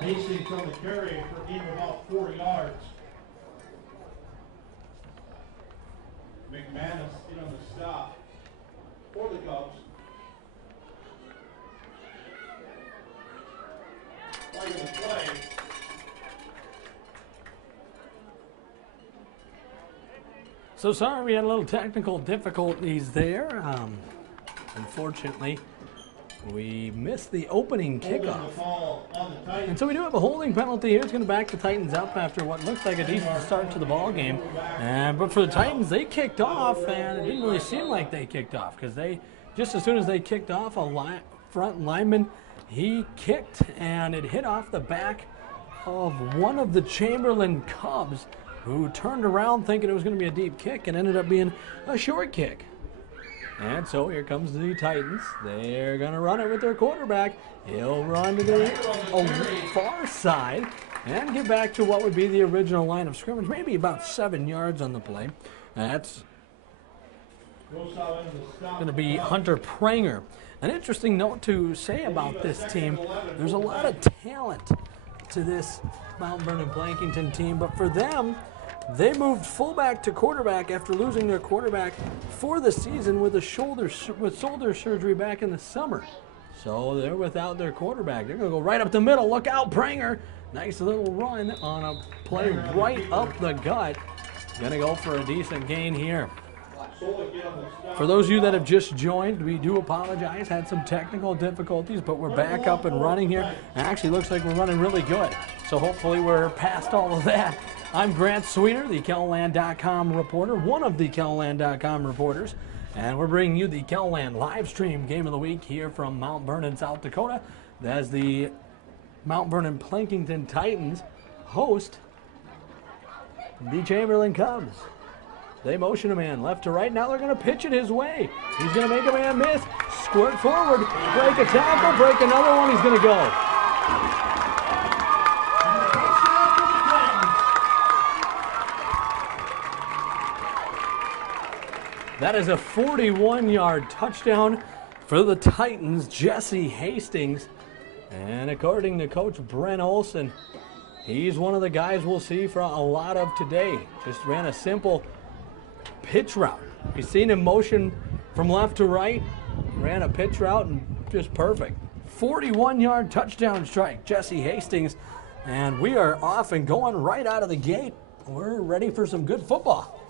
Hastings on the carry for in about 4 yards. McManus in on the stop for the Cubs. Flag of the play. So sorry we had a little technical difficulties there. Unfortunately, we missed the opening kickoff. And so we do have a holding penalty here. It's going to back the Titans up after what looks like a decent start to the ball game. But for the Titans, they kicked off, and it didn't really seem like they kicked off because they, just as soon as they kicked off, a front lineman, he kicked, and it hit off the back of one of the Chamberlain Cubs, who turned around thinking it was going to be a deep kick and ended up being a short kick. And so here comes the Titans. They're going to run it with their quarterback. He'll run to the far side and get back to what would be the original line of scrimmage, maybe about 7 yards on the play. That's going to be Hunter Pranger. An interesting note to say about this team, there's a lot of talent to this Mount Vernon Plankinton team, but for them, they moved fullback to quarterback after losing their quarterback for the season with shoulder surgery back in the summer. So they're without their quarterback. They're going to go right up the middle. Look out, Pranger. Nice little run on a play right up the gut. Going to go for a decent gain here. For those of you that have just joined, we do apologize. Had some technical difficulties, but we're back up and running here. It actually looks like we're running really good. So hopefully we're past all of that. I'm Grant Sweeter, the KELOLAND.com reporter, one of the KELOLAND.com reporters, and we're bringing you the KELOLAND live stream game of the week here from Mount Vernon, South Dakota, as the Mount Vernon Plankinton Titans host the Chamberlain Cubs. They motion a man left to right. Now they're going to pitch it his way. He's going to make a man miss, squirt forward, break a tackle, break another one. He's going to go. That is a 41-yard touchdown for the Titans, Jesse Hastings. And according to Coach Brent Olson, he's one of the guys we'll see for a lot of today. Just ran a simple pitch route. You've seen him motion from left to right, ran a pitch route, and just perfect. 41-yard touchdown strike, Jesse Hastings. And we are off and going right out of the gate. We're ready for some good football.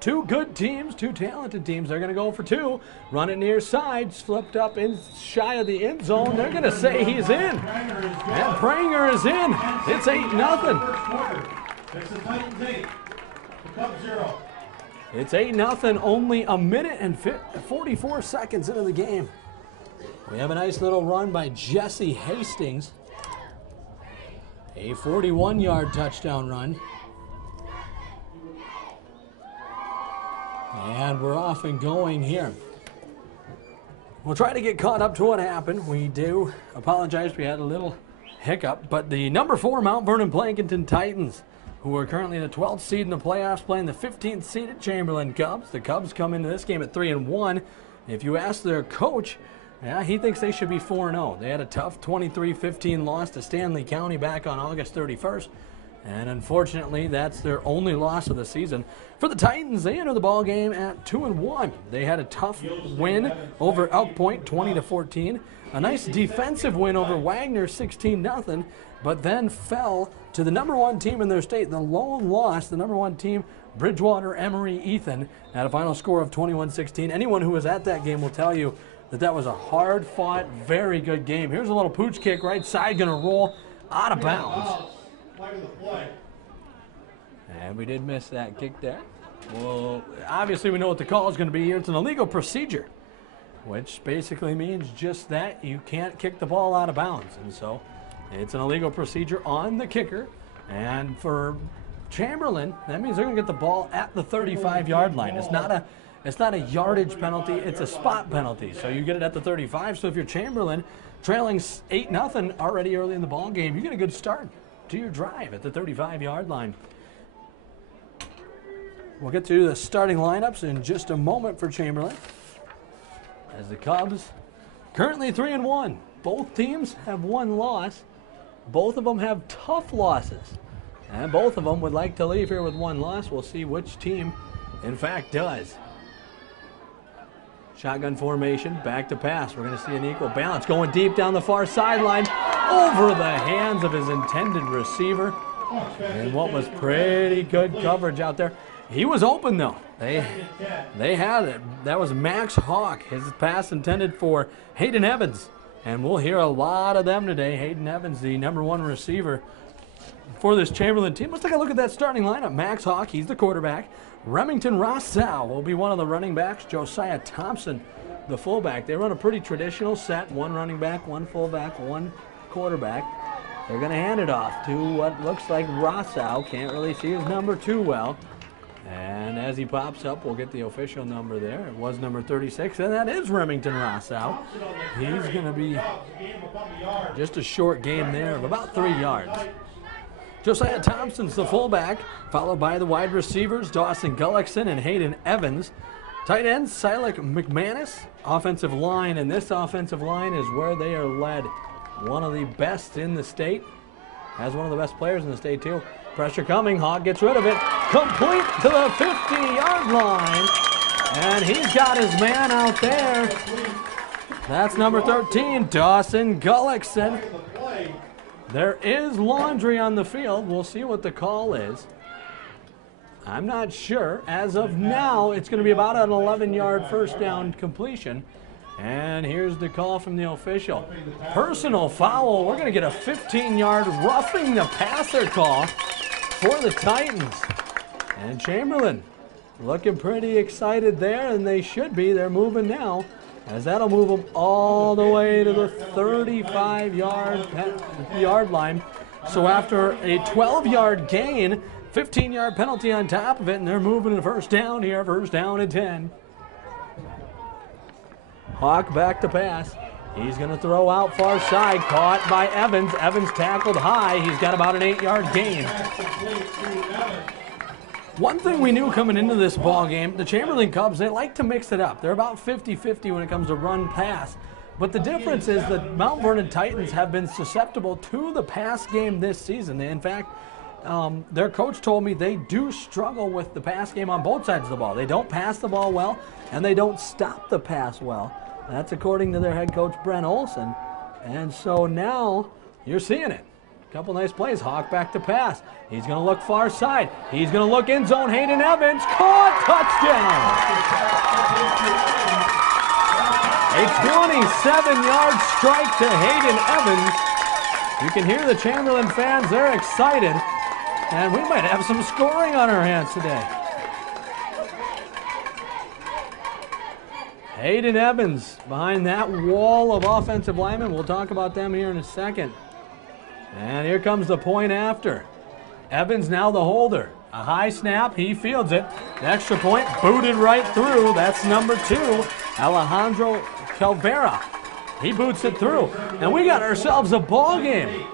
Two good teams, two talented teams. They're going to go for two. Run it near side, flipped up in shy of the end zone. They're going to say he's in. And Pranger is in. It's 8-0. It's the Titans 8, the Cubs 0. It's 8-0, only a minute and 44 seconds into the game. We have a nice little run by Jesse Hastings. A 41-yard touchdown run. And we're off and going here. We'll try to get caught up to what happened. We do apologize. We had a little hiccup. But the number 4 Mount Vernon Plankinton Titans, who are currently the 12th seed in the playoffs, playing the 15th seeded Chamberlain Cubs. The Cubs come into this game at 3-1. If you ask their coach, yeah, he thinks they should be 4-0. They had a tough 23-15 loss to Stanley County back on August 31st. And unfortunately, that's their only loss of the season. For the Titans, they enter the ball game at 2-1. They had a tough win over Elk Point, 20-14. A nice defensive win over Wagner, 16-0. But then fell to the number 1 team in their state. The lone loss, the number 1 team, Bridgewater Emory Ethan, at a final score of 21-16. Anyone who was at that game will tell you that that was a hard-fought, very good game. Here's a little pooch kick, right side, going to roll out of bounds. And we did miss that kick there. Well, obviously we know what the call is going to be here. It's an illegal procedure, which basically means just that. You can't kick the ball out of bounds. And so it's an illegal procedure on the kicker. And for Chamberlain, that means they're going to get the ball at the 35-yard line. It's not a yardage penalty. It's a spot penalty. So you get it at the 35. So if you're Chamberlain, trailing 8-0 already early in the ball game, you get a good start to your drive at the 35-yard line. We'll get to the starting lineups in just a moment for Chamberlain, as the Cubs currently 3-1. Both teams have one loss. both of them have tough losses. And both of them would like to leave here with one loss. We'll see which team, in fact, does. Shotgun formation, back to pass. We're going to see an equal balance. Going deep down the far sideline, over the hands of his intended receiver. And what was pretty good coverage out there. He was open, though. They had it. That was Max Hawk. His pass intended for Hayden Evans. And we'll hear a lot of them today. Hayden Evans, the #1 receiver for this Chamberlain team. Let's take a look at that starting lineup. Max Hawk, he's the quarterback. Remington Rossau will be one of the running backs. Josiah Thompson, the fullback. They run a pretty traditional set. One running back, one fullback, one quarterback. They're going to hand it off to what looks like Rossau. Can't really see his number too well. And as he pops up, we'll get the official number there. It was number 36, and that is Remington Rossau. He's going to be just a short game there of about 3 yards. Josiah Thompson's the fullback, followed by the wide receivers, Dawson Gullickson and Hayden Evans. Tight end, Silik McManus. Offensive line, and this offensive line is where they are led. One of the best in the state. Has one of the best players in the state, too. Pressure coming. Hawk gets rid of it. Complete to the 50-yard line. And he's got his man out there. That's number 13, Dawson Gullickson. There is laundry on the field. We'll see what the call is. I'm not sure. As of now, it's going to be about an 11-yard first down completion. And here's the call from the official. Personal foul. We're going to get a 15-yard roughing the passer call for the Titans. And Chamberlain looking pretty excited there, and they should be. They're moving now, as that'll move them all the way to the 35-yard line. So after a 12-yard gain, 15-yard penalty on top of it, and they're moving to first down here, first down and 10. Hawk back to pass. He's going to throw out far side, caught by Evans. Evans tackled high. He's got about an 8-yard gain. One thing we knew coming into this ball game, the Chamberlain Cubs, they like to mix it up. They're about 50-50 when it comes to run-pass. But the difference is that Mount Vernon Titans have been susceptible to the pass game this season. In fact, their coach told me they do struggle with the pass game on both sides of the ball. They don't pass the ball well, and they don't stop the pass well. That's according to their head coach, Brent Olson. And so now you're seeing it. A couple nice plays. Hawk back to pass. He's going to look far side. He's going to look in zone. Hayden Evans. Caught. Touchdown. A 27-yard strike to Hayden Evans. You can hear the Chamberlain fans. They're excited. And we might have some scoring on our hands today. Hayden Evans behind that wall of offensive linemen. We'll talk about them here in a second. And here comes the point after. Evans now the holder. A high snap, he fields it. The extra point booted right through. That's number 2, Alejandro Calvera. He boots it through. And we got ourselves a ball game.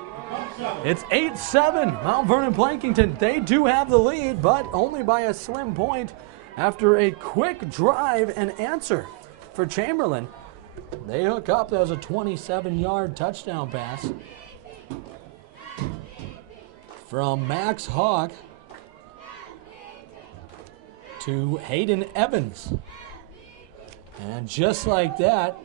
It's 8-7. Mount Vernon Plankinton, they do have the lead, but only by a slim point after a quick drive and answer. For Chamberlain, they hook up. That was a 27-yard touchdown pass from Max Hawk to Hayden Evans. And just like that,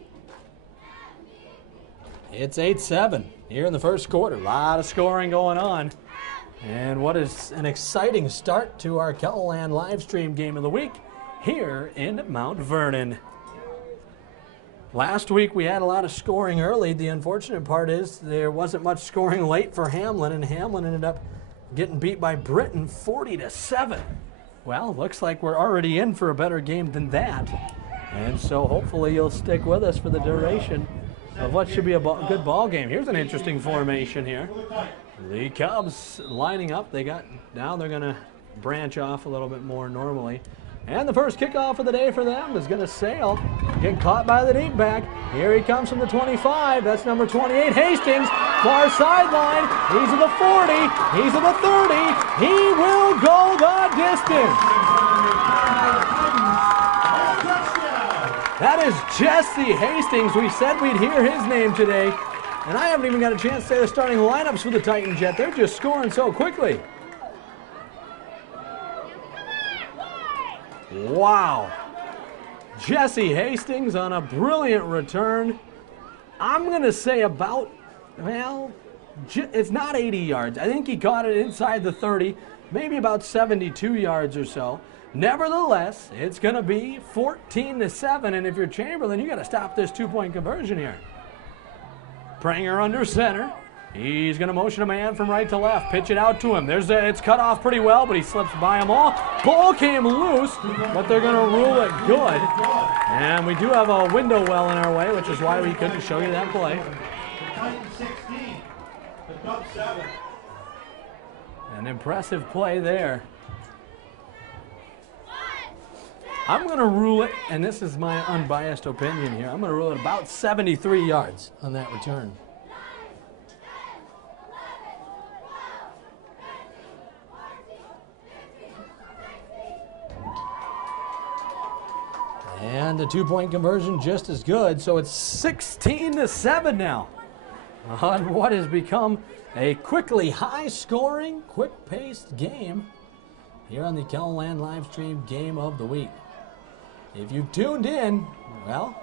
it's 8-7 here in the first quarter. A lot of scoring going on. And what is an exciting start to our Kettleland live stream game of the week here in Mount Vernon. Last week we had a lot of scoring early. The unfortunate part is there wasn't much scoring late for Hamlin, and Hamlin ended up getting beat by Britain 40-7. Well, looks like we're already in for a better game than that. And so hopefully you'll stick with us for the duration of what should be a good ball game. Here's an interesting formation here. The Cubs lining up. Now they're going to branch off a little bit more normally. And the first kickoff of the day for them is going to sail. Get caught by the deep back. Here he comes from the 25. That's number 28, Hastings. Far sideline. He's at the 40. He's at the 30. He will go the distance. That is Jesse Hastings. We said we'd hear his name today. And I haven't even got a chance to say the starting lineups for the Titans yet. They're just scoring so quickly. Wow. Jesse Hastings on a brilliant return. I'm going to say about, well, it's not 80 yards. I think he caught it inside the 30, maybe about 72 yards or so. Nevertheless, it's going to be 14-7, and if you're Chamberlain, you got to stop this two-point conversion here. Pranger under center. He's going to motion a man from right to left, pitch it out to him. It's cut off pretty well, but he slips by them all. Ball came loose, but they're going to rule it good. And we do have a window well in our way, which is why we couldn't show you that play. An impressive play there. I'm going to rule it, and this is my unbiased opinion here, I'm going to rule it about 73 yards on that return. And the two-point conversion just as good, so it's 16-7 now on what has become a quickly high-scoring, quick-paced game here on the Kelland live stream game of the week. If you've tuned in, well,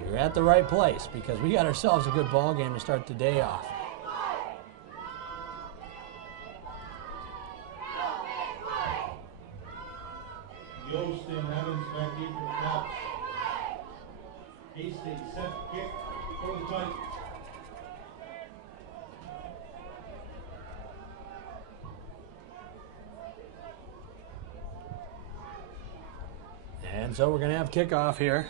you're at the right place because we got ourselves a good ball game to start the day off. Yost and Evans back in for the Cubs. Hastings set kick for the Titans. And so we're going to have kickoff here.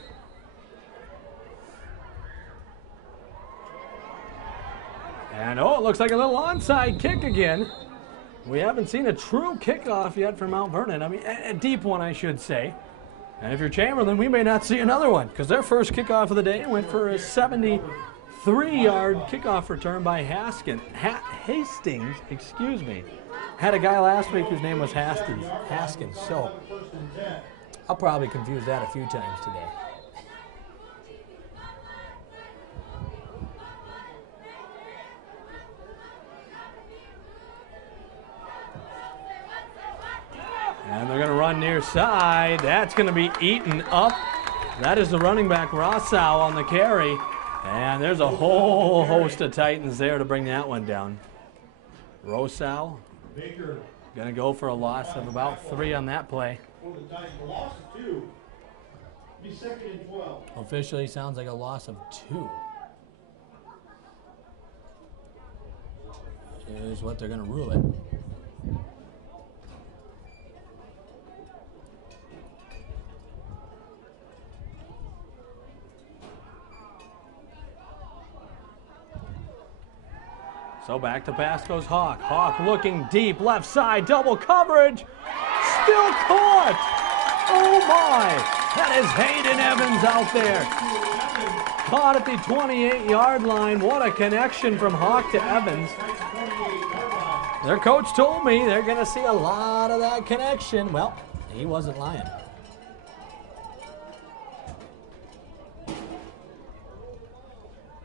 And oh, it looks like a little onside kick again. We haven't seen a true kickoff yet for Mount Vernon. I mean, a deep one, I should say. And if you're Chamberlain, we may not see another one because their first kickoff of the day went for a 73-yard kickoff return by Hastings. Excuse me. Had a guy last week whose name was Haskins. So I'll probably confuse that a few times today. And they're going to run near side. That's going to be eaten up. That is the running back, Rossau, on the carry. And there's a whole host of Titans there to bring that one down. Rossau going to go for a loss of about 3 on that play. Loss of 2. Be 2nd and 12. Officially sounds like a loss of 2. Here's what they're going to rule it. So back to pass goes Hawk. Hawk looking deep, left side, double coverage. Still caught. Oh my. That is Hayden Evans out there. Caught at the 28-yard line. What a connection from Hawk to Evans. Their coach told me they're going to see a lot of that connection. Well, he wasn't lying.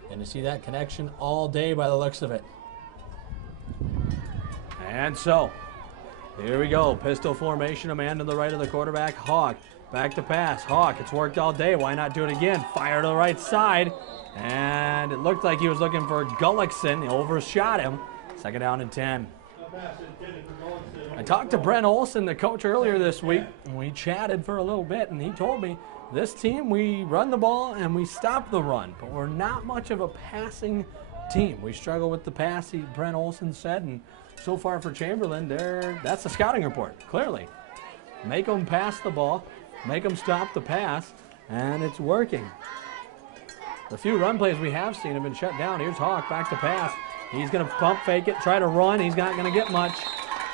Going to see that connection all day by the looks of it. And so, here we go. Pistol formation, a man to the right of the quarterback. Hawk, back to pass. Hawk, it's worked all day. Why not do it again? Fire to the right side. And it looked like he was looking for Gullickson. He overshot him. 2nd down and 10. I talked to Brent Olson, the coach, earlier this week, and we chatted for a little bit, and he told me, this team, we run the ball and we stop the run, but we're not much of a passing team. We struggle with the pass, Brent Olson said, and so far for Chamberlain, that's the scouting report, clearly. Make them pass the ball, make them stop the pass, and it's working. The few run plays we have seen have been shut down. Here's Hawk, back to pass. He's going to pump fake it, try to run. He's not going to get much.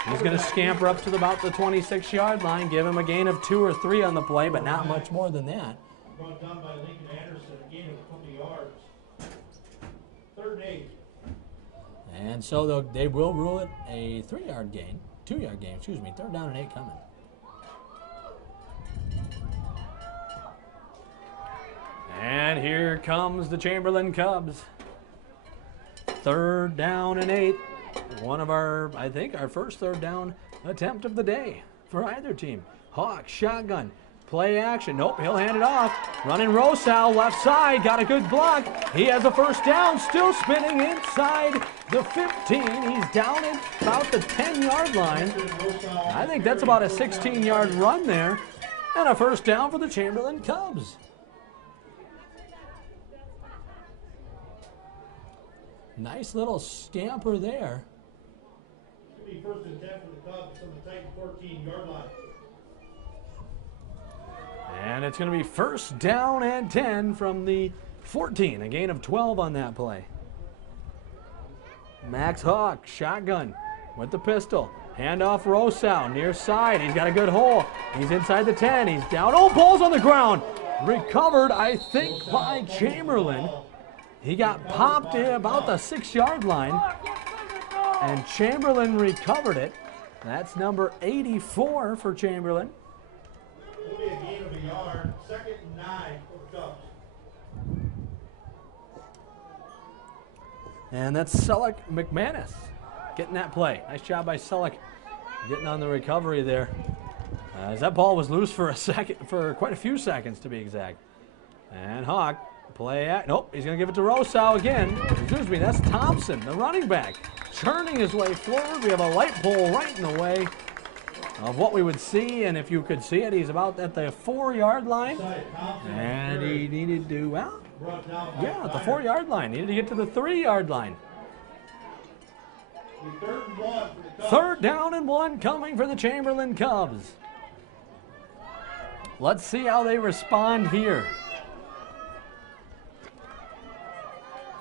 He's going to scamper up to about the 26-yard line, give him a gain of 2 or 3 on the play, but not much more than that. Brought down by Lincoln Anderson, a gain of 20 yards. 3rd and 8. And so they will rule it a 2-yard gain, 3rd down and 8 coming. And here comes the Chamberlain Cubs. 3rd down and 8. One of our, I think, our first 3rd down attempt of the day for either team. Hawk, shotgun, play action. Nope, he'll hand it off. Running Rosal, left side, got a good block. He has a 1st down, still spinning inside the 15. He's down at about the 10-yard line. I think that's about a 16-yard run there. And a 1st down for the Chamberlain Cubs. Nice little scamper there. Should be 1st and 10 for the Cubs from the Titan 14-yard line. And it's going to be 1st down and 10 from the 14. A gain of 12 on that play. Max Hawk, shotgun with the pistol. Handoff Rosal, near side. He's got a good hole. He's inside the 10. He's down. Oh, ball's on the ground. Recovered, I think, by Chamberlain. He got popped in about the 6-yard line. And Chamberlain recovered it. That's number 84 for Chamberlain. It'll be a gain of a yard. 2nd and 9 for the Cubs. And that's Selleck McManus getting that play. Nice job by Selleck getting on the recovery there. As that ball was loose for quite a few seconds to be exact. And Hawk, nope, he's going to give it to Rosal again. Excuse me, that's Thompson, the running back, churning his way forward. We have a light pole right in the way of what we would see, and if you could see it, he's about at the 4-yard line. And he needed to, well, yeah, at the 4-yard line. Needed to get to the 3-yard line. 3rd down and 1 coming for the Chamberlain Cubs. Let's see how they respond here.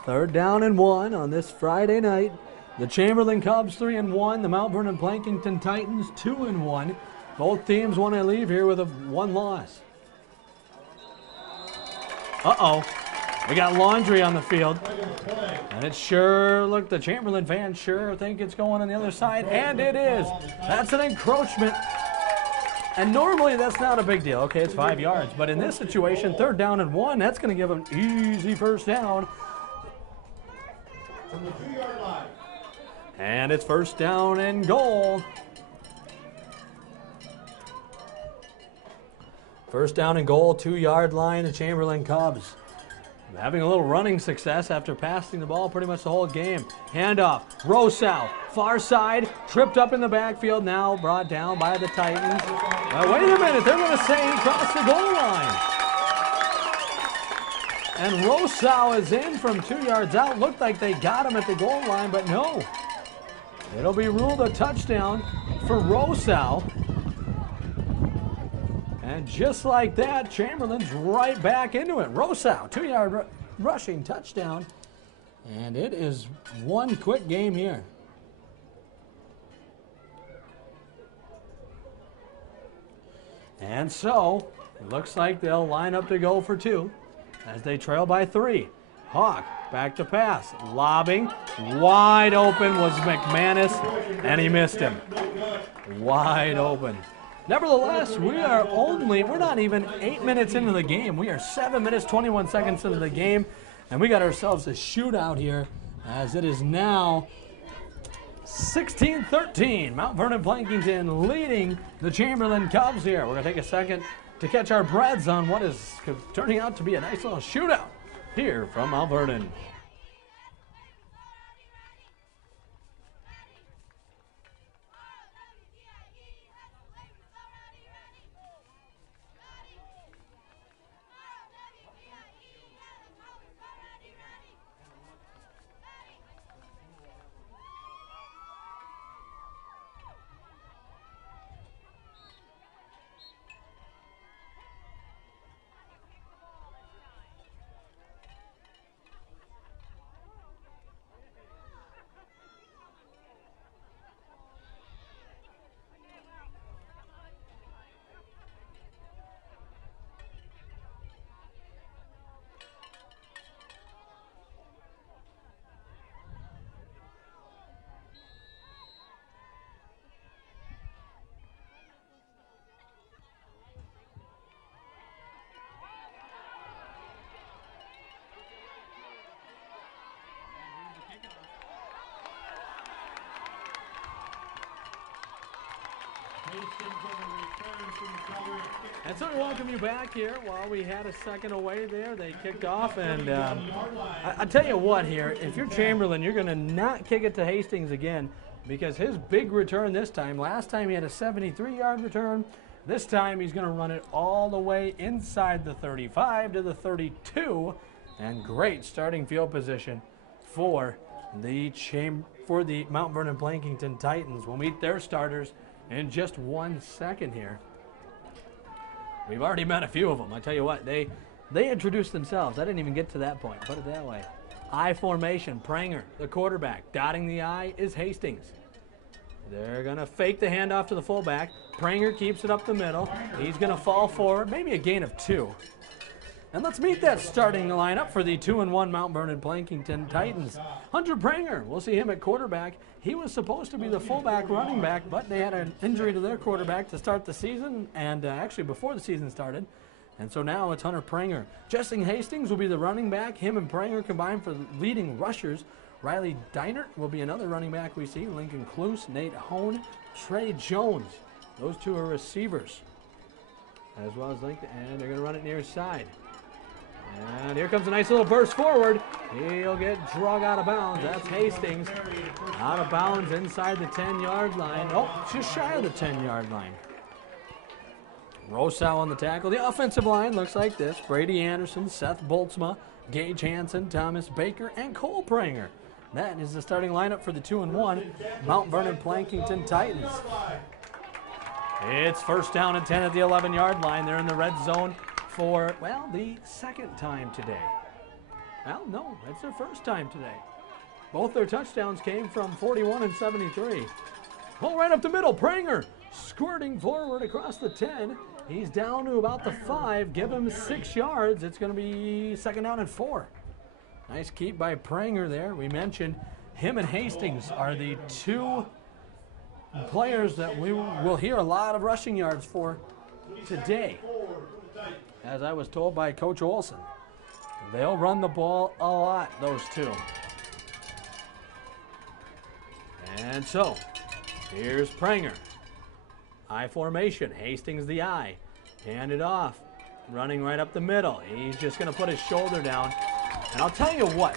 3rd down and 1 on this Friday night. The Chamberlain Cubs 3-1. The Mount Vernon Plankinton Titans 2-1. Both teams want to leave here with a 1 loss. Uh-oh. We got laundry on the field. And it sure, look, the Chamberlain fans sure think it's going on the other side. And it is. That's an encroachment. And normally that's not a big deal. Okay, it's 5 yards. But in this situation, 3rd down and 1, that's going to give them easy 1st down. From the 2-yard line. And it's 1st down and goal. 1st down and goal, 2-yard line, the Chamberlain Cubs. Having a little running success after passing the ball pretty much the whole game. Handoff, Rosal, far side, tripped up in the backfield, now brought down by the Titans. Wait a minute, they're going to say he crossed the goal line. And Rosal is in from 2 yards out. Looked like they got him at the goal line, but no. It'll be ruled a touchdown for Rosal. And just like that, Chamberlain's right back into it. Rosal, 2-yard rushing touchdown. And it is one quick game here. And so, it looks like they'll line up to go for 2 as they trail by 3. Hawk, back to pass, lobbing, wide open was McManus, and he missed him. Wide open. Nevertheless, we're not even 8 minutes into the game. We are 7 minutes, 21 seconds into the game, and we got ourselves a shootout here as it is now 16-13. Mount Vernon Plankinton leading the Chamberlain Cubs here. We're going to take a second to catch our breaths on what is turning out to be a nice little shootout here from Mount Vernon. And so we welcome you back here. While we had a second away there, they kicked off. And I tell you what here, if you're Chamberlain, you're going to not kick it to Hastings again because his big return this time, last time he had a 73-yard return. This time he's going to run it all the way inside the 35 to the 32. And great starting field position for the Mount Vernon Plankinton Titans. We'll meet their starters in just 1 second here. We've already met a few of them. I tell you what, they introduced themselves. I didn't even get to that point. Put it that way. I formation, Pranger, the quarterback. Dotting the I is Hastings. They're going to fake the handoff to the fullback. Pranger keeps it up the middle. He's going to fall forward, maybe a gain of 2. And let's meet that starting lineup for the 2-1 Mount Vernon Plankinton Titans. Hunter Pranger, we'll see him at quarterback. He was supposed to be the fullback running back, but they had an injury to their quarterback to start the season, and actually before the season started. And so now it's Hunter Pranger. Jessing Hastings will be the running back. Him and Pranger combined for leading rushers. Riley Deinert will be another running back we see. Lincoln Cluse, Nate Hone, Trey Jones. Those two are receivers, as well as Lincoln, and they're going to run it near side. And here comes a nice little burst forward. He'll get drug out of bounds. That's Hastings. Out of bounds inside the 10-yard line. Oh, just shy of the 10-yard line. Rosow on the tackle. The offensive line looks like this. Brady Anderson, Seth Boltzma, Gage Hansen, Thomas Baker, and Cole Pranger. That is the starting lineup for the 2-1 Mount Vernon Plankinton Titans. It's first down and 10 at the 11-yard line. They're in the red zone for, well, the second time today. Well, no, it's their first time today. Both their touchdowns came from 41 and 73. Ball right up the middle. Pranger squirting forward across the 10. He's down to about the 5. Give him 6 yards. It's going to be second down and 4. Nice keep by Pranger there. We mentioned him and Hastings are the two players that we will hear a lot of rushing yards for today. As I was told by Coach Olson, they'll run the ball a lot, those two. And so, here's Pranger. I formation, Hastings the I. Hand it off, running right up the middle. He's just going to put his shoulder down. And I'll tell you what,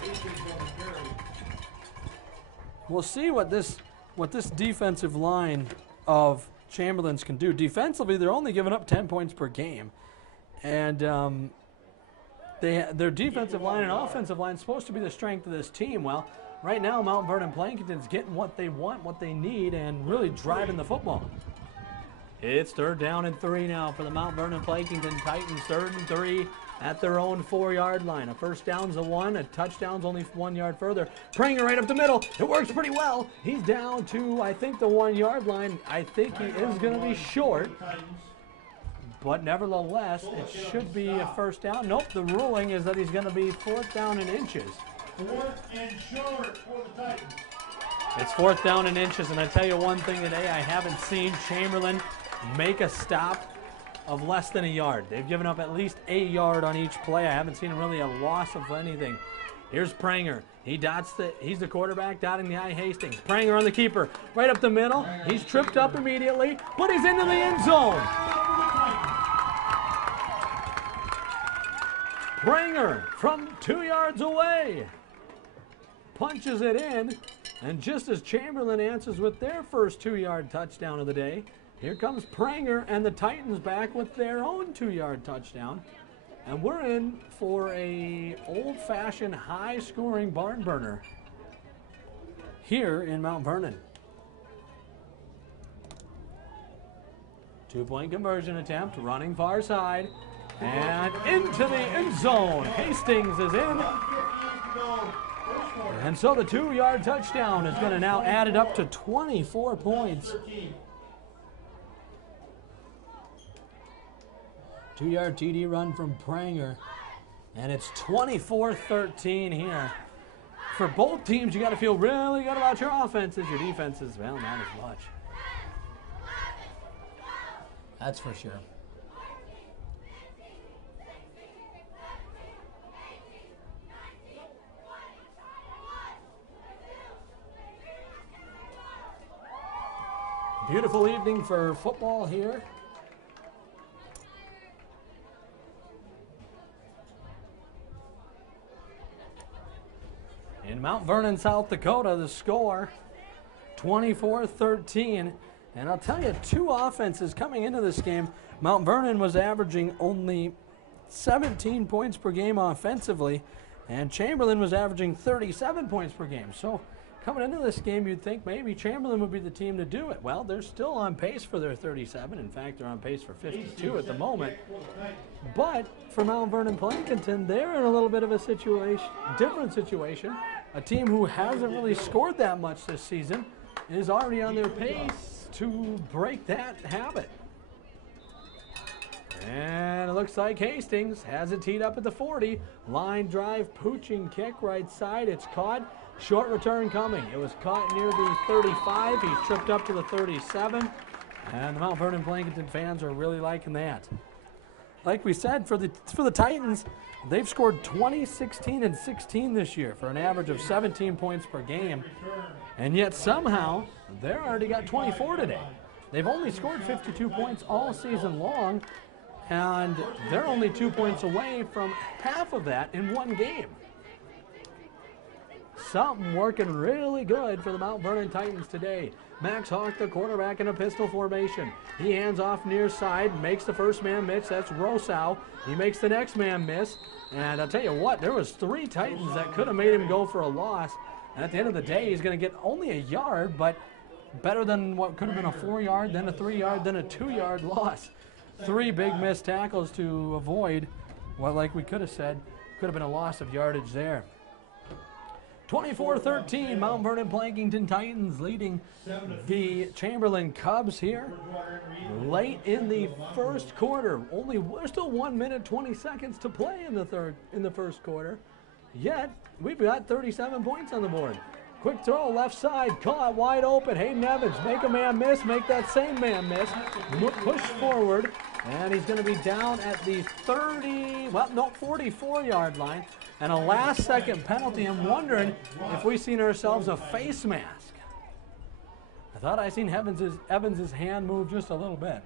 we'll see what this defensive line of Chamberlain's can do. Defensively, they're only giving up 10 points per game. And their defensive line and offensive line is supposed to be the strength of this team. Well, right now, Mount Vernon Plankinton's getting what they want, what they need, and really driving the football. It's third down and 3 now for the Mount Vernon Plankinton Titans. 3rd and 3 at their own 4-yard line. A first down's a 1, a touchdown's only 1 yard further. Pranger right up the middle. It works pretty well. He's down to, I think, the 1-yard line. I think he is going to be short. But nevertheless, it should be a first down. Nope, the ruling is that he's going to be 4th down in inches. 4th and short for the Titans. It's 4th down in inches, and I tell you one thing today, I haven't seen Chamberlain make a stop of less than a yard. They've given up at least a yard on each play. I haven't seen really a loss of anything. Here's Pranger. He's the quarterback, dotting the I, Hastings. Pranger on the keeper, right up the middle. He's tripped up immediately, but he's into the end zone. Pranger from 2 yards away punches it in, and just as Chamberlain answers with their first 2-yard touchdown of the day, here comes Pranger and the Titans back with their own 2-yard touchdown. And we're in for a old-fashioned, high-scoring barn burner here in Mount Vernon. 2-point conversion attempt, running far side, and into the end zone. Hastings is in. And so the 2-yard touchdown is going to now add it up to 24 points. 2-yard TD run from Pranger. And it's 24-13 here. For both teams, you got to feel really good about your offenses. Your defenses, well, not as much. That's for sure. Beautiful evening for football here. In Mount Vernon, South Dakota, the score 24-13. And I'll tell you, two offenses coming into this game. Mount Vernon was averaging only 17 points per game offensively, and Chamberlain was averaging 37 points per game. So coming into this game, you'd think maybe Chamberlain would be the team to do it. Well, they're still on pace for their 37. In fact, they're on pace for 52 at the moment. But for Mount Vernon Plankinton, they're in a little bit of a situation, different situation. A team who hasn't really scored that much this season is already on their pace to break that habit. And it looks like Hastings has it teed up at the 40. Line drive, pooching kick right side. It's caught. Short return coming. It was caught near the 35. He tripped up to the 37. And the Mount Vernon Plankinton fans are really liking that. Like we said, for the Titans, they've scored 20, 16, and 16 this year for an average of 17 points per game. And yet somehow, they're already got 24 today. They've only scored 52 points all season long, and they're only 2 points away from half of that in one game. Something working really good for the Mount Vernon Titans today. Max Hawk, the quarterback, in a pistol formation. He hands off near side, makes the first man miss. That's Rosow. He makes the next man miss. And I'll tell you what, there was 3 Titans that could have made him go for a loss. And at the end of the day, he's going to get only a yard, but better than what could have been a 4-yard, then a 3-yard, then a 2-yard loss. 3 big missed tackles to avoid what, like we could have said, could have been a loss of yardage there. 24-13, Mount Vernon Plankinton Titans leading the Chamberlain Cubs here. Late in the first quarter, there's still 1 minute 20 seconds to play in the first quarter. Yet we've got 37 points on the board. Quick throw, left side, caught wide open. Hayden Evans, make a man miss, make that same man miss. Push forward, and he's going to be down at the 44-yard line. And a last-second penalty. I'm wondering if we've seen ourselves a face mask. I thought I seen Evans's hand move just a little bit.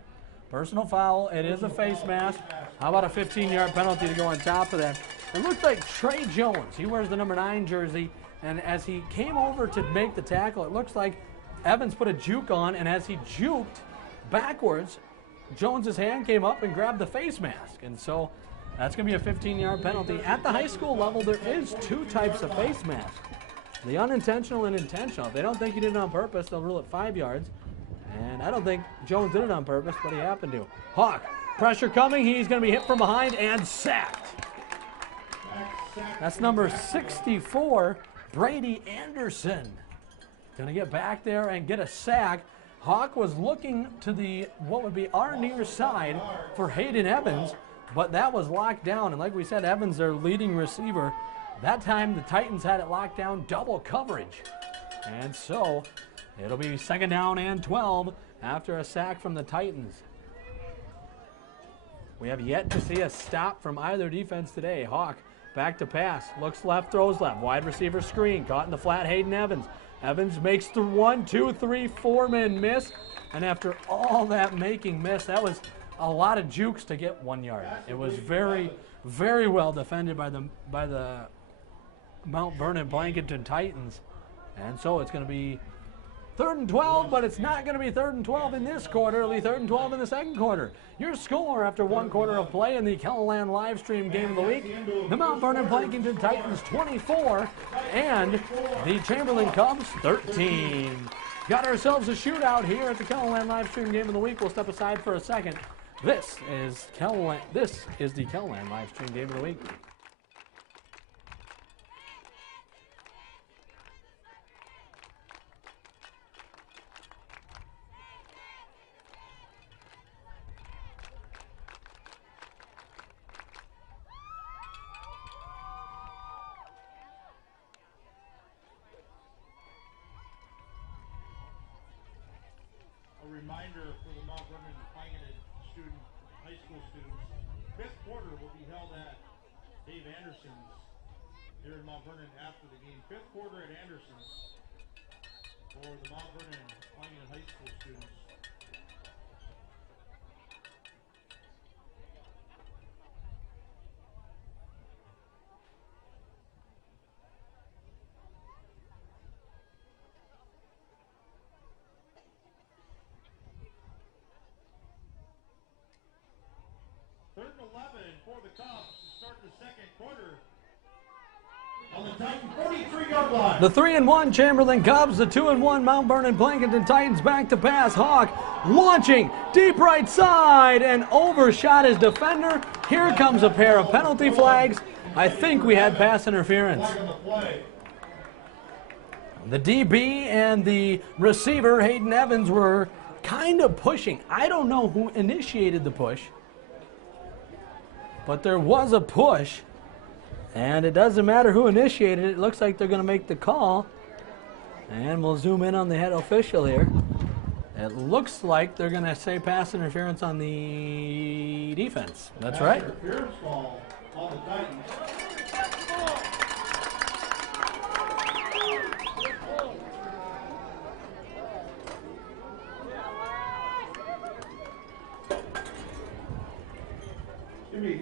Personal foul. It is a face mask. How about a 15-yard penalty to go on top of that? It looked like Trey Jones. He wears the number 9 jersey. And as he came over to make the tackle, it looks like Evans put a juke on. And as he juked backwards, Jones's hand came up and grabbed the face mask. And so that's going to be a 15-yard penalty. At the high school level, there is 2 types of face masks. The unintentional and intentional. If they don't think he did it on purpose, they'll rule it 5 yards. And I don't think Jones did it on purpose, but he happened to. Hawk, pressure coming. He's going to be hit from behind and sacked. That's number 64, Brady Anderson. Going to get back there and get a sack. Hawk was looking to what would be our near side for Hayden Evans, but that was locked down. And like we said, Evans, their leading receiver. That time the Titans had it locked down, double coverage. And so it'll be 2nd down and 12 after a sack from the Titans. We have yet to see a stop from either defense today. Hawk back to pass, looks left, throws left. Wide receiver screen, caught in the flat, Hayden Evans. Evans makes the 1, 2, 3, 4-man miss. And after all that making miss, that was a lot of jukes to get 1 yard. It was very, very well defended by the Mount Vernon Plankinton Titans. And so it's going to be 3rd and 12, but it's not going to be 3rd and 12 in this quarter. It'll be 3rd and 12 in the second quarter. Your score after 1 quarter of play in the Chamberlain live stream game of the week, the Mount Vernon Plankinton Titans 24 and the Chamberlain Cubs 13. Got ourselves a shootout here at the Chamberlain live stream game of the week. We'll step aside for a second. This is the Chamberlain live stream game of the week. Reminder for the Mount Vernon Plankinton high school students, 5th quarter will be held at Dave Anderson's here in Mount Vernon after the game. 5th quarter at Anderson's for the Mount Vernon Plankinton high school students. quarter. On the Titan 43-yard line. The 3-1 Chamberlain Cubs, the 2-1 Mount Vernon Plankinton Titans back to pass. Hawk launching deep right side and overshot his defender. Here comes a pair of penalty flags. I think we had pass interference. The DB and the receiver, Hayden Evans, were kind of pushing. I don't know who initiated the push, but there was a push, and it doesn't matter who initiated it. It looks like they're going to make the call, and we'll zoom in on the head official here. It looks like they're going to say pass interference on the defense. That's right. Interference call on the Titans.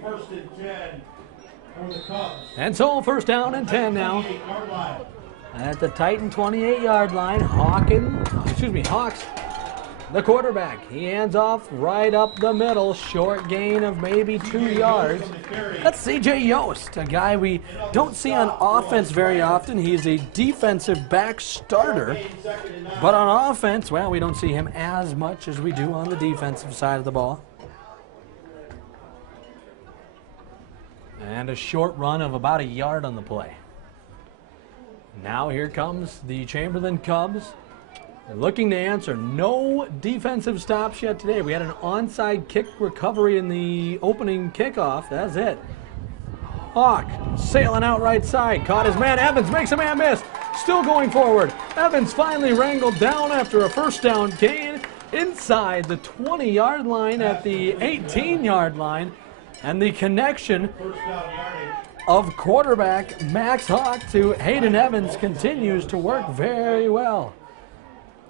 First and 10 for the Cubs. And so first down and 10 now. At the Titan 28-yard line, Hawks, the quarterback. He hands off right up the middle, short gain of maybe 2 yards. That's C.J. Yost, a guy we don't see on offense very often. He's a defensive back starter, but on offense, well, we don't see him as much as we do on the defensive side of the ball. And a short run of about a yard on the play. Now here comes the Chamberlain Cubs. They're looking to answer. No defensive stops yet today. We had an onside kick recovery in the opening kickoff. That's it. Hawk sailing out right side. Caught his man. Evans makes a man miss. Still going forward. Evans finally wrangled down after a first down gain inside the 20-yard line at the 18-yard line. And the connection of quarterback Max Hawk to Hayden Evans continues to work very well.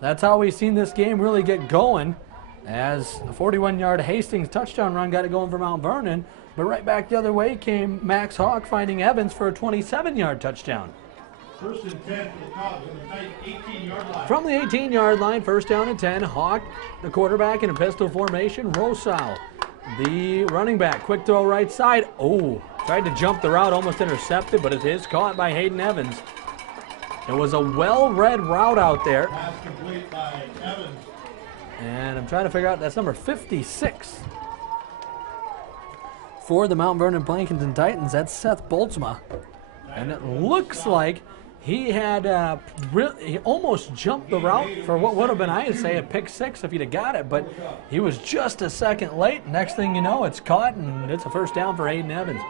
That's how we've seen this game really get going, as a 41-yard Hastings touchdown run got it going for Mount Vernon, but right back the other way came Max Hawk finding Evans for a 27-yard touchdown. First and 10 for the Cubs on the 18-yard line. From the 18-yard line, first down and 10, Hawk, the quarterback in a pistol formation, Rosau, the running back, quick throw right side. Oh, tried to jump the route, almost intercepted, but it is caught by Hayden Evans. It was a well-read route out there. Pass complete by Evans. And I'm trying to figure out, that's number 56. For the Mount Vernon Plankinton Titans, that's Seth Boltzma. And it looks like he had he almost jumped the route for what would have been, I'd say, a pick six if he'd have got it, but he was just a second late. Next thing you know, it's caught, and it's a first down for Hayden Evans.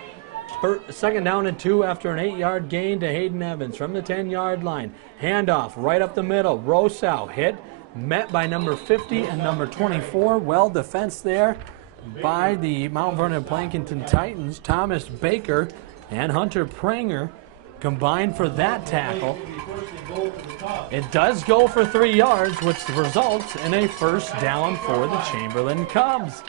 Second down and 2 after an 8-yard gain to Hayden Evans from the 10-yard line. Handoff right up the middle. Rosau hit, met by number 50 and number 24. Well defense there by the Mount Vernon Plankinton Titans. Thomas Baker and Hunter Pranger combined for that tackle. It does go for 3 yards, which results in a first down for the Chamberlain Cubs.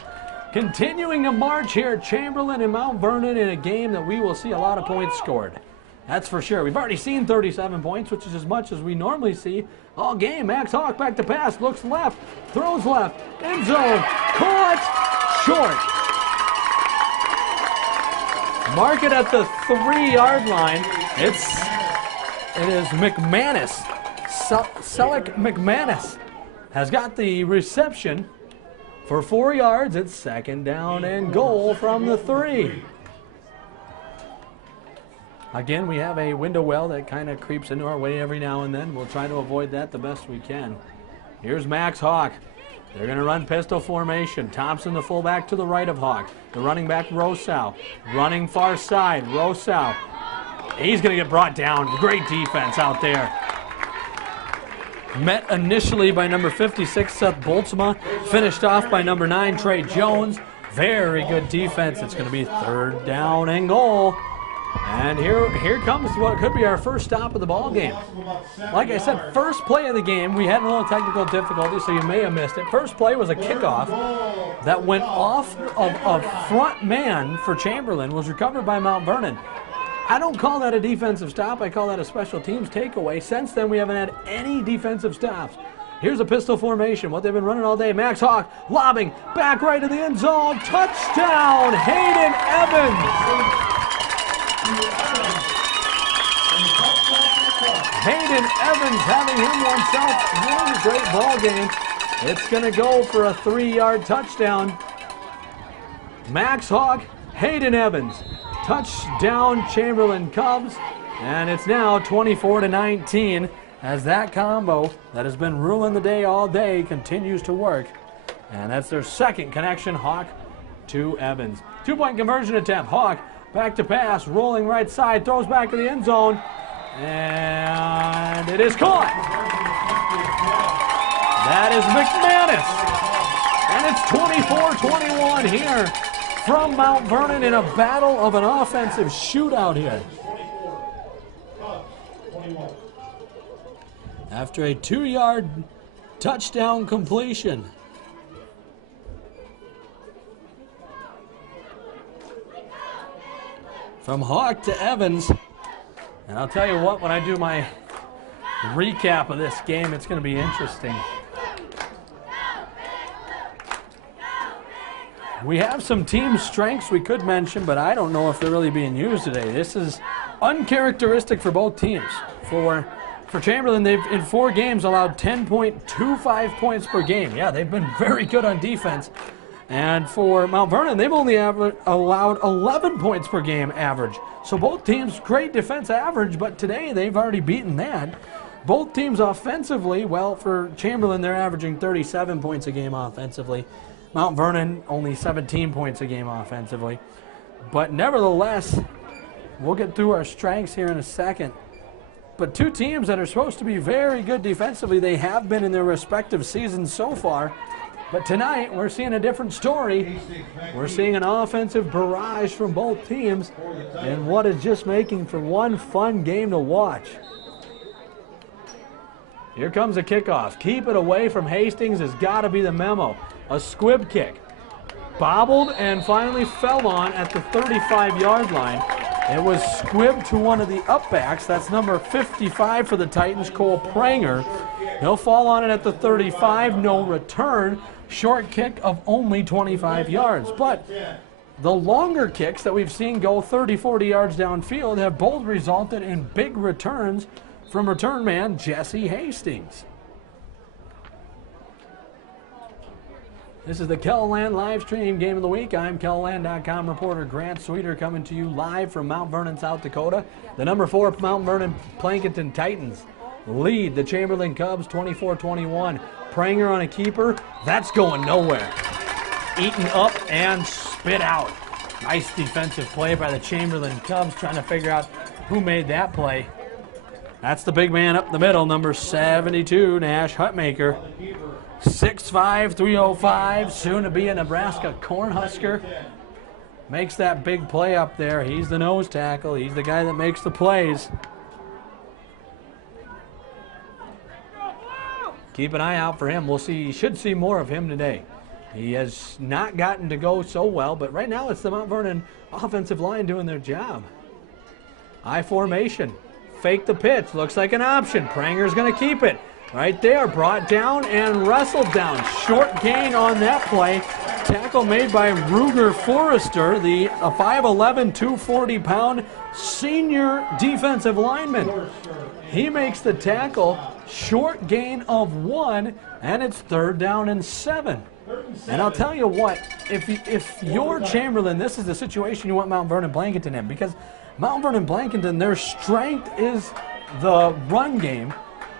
Continuing to march here, Chamberlain and Mount Vernon in a game that we will see a lot of points scored. That's for sure. We've already seen 37 points, which is as much as we normally see all game. Max Hawk back to pass, looks left, throws left, end zone, caught, short. Mark it at the 3-yard line. It is McManus. Selleck McManus has got the reception for 4 yards. It's second down and goal from the 3. Again, we have a window well that kind of creeps into our way every now and then. We'll try to avoid that the best we can. Here's Max Hawk. They're going to run pistol formation. Thompson, the fullback, to the right of Hawk. The running back, Rosau. Running far side, Rosau. He's going to get brought down. Great defense out there. Met initially by number 56, Seth Boltzma. Finished off by number 9, Trey Jones. Very good defense. It's going to be third down and goal. And here comes what could be our first stop of the ball game. Like I said, first play of the game, we had a little technical difficulty, so you may have missed it. First play was a kickoff that went off of a front man for Chamberlain, was recovered by Mount Vernon. I don't call that a defensive stop. I call that a special teams takeaway. Since then, we haven't had any defensive stops. Here's a pistol formation, what they've been running all day. Max Hawk lobbing back right to the end zone. Touchdown, Hayden Evans. Hayden Evans having him oneself one great ball game. It's going to go for a 3-yard touchdown. Max Hawk, Hayden Evans. Touchdown Chamberlain Cubs. And it's now 24-19 as that combo that has been ruling the day all day continues to work. And that's their second connection, Hawk to Evans. 2-point conversion attempt. Hawk back to pass, rolling right side, throws back to the end zone. And it is caught. That is McManus. And it's 24-21 here from Mount Vernon in a battle of an offensive shootout here. After a 2-yard touchdown completion. From Hawk to Evans. And I'll tell you what, when I do my recap of this game, it's going to be interesting. We have some team strengths we could mention, but I don't know if they're really being used today. This is uncharacteristic for both teams. For Chamberlain, they've in 4 games allowed 10.25 points per game. Yeah, they've been very good on defense. And for Mount Vernon, they've only allowed 11 points per game average. So both teams, great defense average, but today they've already beaten that. Both teams offensively, well, for Chamberlain, they're averaging 37 points a game offensively. Mount Vernon, only 17 points a game offensively. But nevertheless, we'll get through our strengths here in a second. But two teams that are supposed to be very good defensively, they have been in their respective seasons so far. But tonight, we're seeing a different story. We're seeing an offensive barrage from both teams in what is just making for one fun game to watch. Here comes a kickoff. Keep it away from Hastings has got to be the memo. A squib kick. Bobbled and finally fell on at the 35-yard line. It was squibbed to one of the upbacks. That's number 55 for the Titans, Cole Pranger. He'll fall on it at the 35, no return. Short kick of only 25 yards. But the longer kicks that we've seen go 30, 40 yards downfield have both resulted in big returns from return man Jesse Hastings. This is the KELOLAND live stream game of the week. I'm KELOLAND.com reporter Grant Sweeter coming to you live from Mount Vernon, South Dakota. The number 4 Mount Vernon Plankinton Titans lead the Chamberlain Cubs 24-21. Pranger on a keeper. That's going nowhere. Eaten up and spit out. Nice defensive play by the Chamberlain Cubs, trying to figure out who made that play. That's the big man up the middle, number 72, Nash Hutmaker. 6'5", 305, soon to be a Nebraska Cornhusker. Makes that big play up there. He's the nose tackle. He's the guy that makes the plays. Keep an eye out for him. We'll see. Should see more of him today. He has not gotten to go so well, but right now it's the Mount Vernon offensive line doing their job. I formation. Fake the pitch. Looks like an option. Pranger's going to keep it. Right there, brought down and wrestled down. Short gain on that play. Tackle made by Ruger Forrester, the 5'11", 240-pound senior defensive lineman. He makes the tackle. Short gain of 1, and it's 3rd down and 7. And I'll tell you what, if you're Chamberlain, this is the situation you want Mount Vernon Plankinton in, because Mount Vernon Plankinton, their strength is the run game.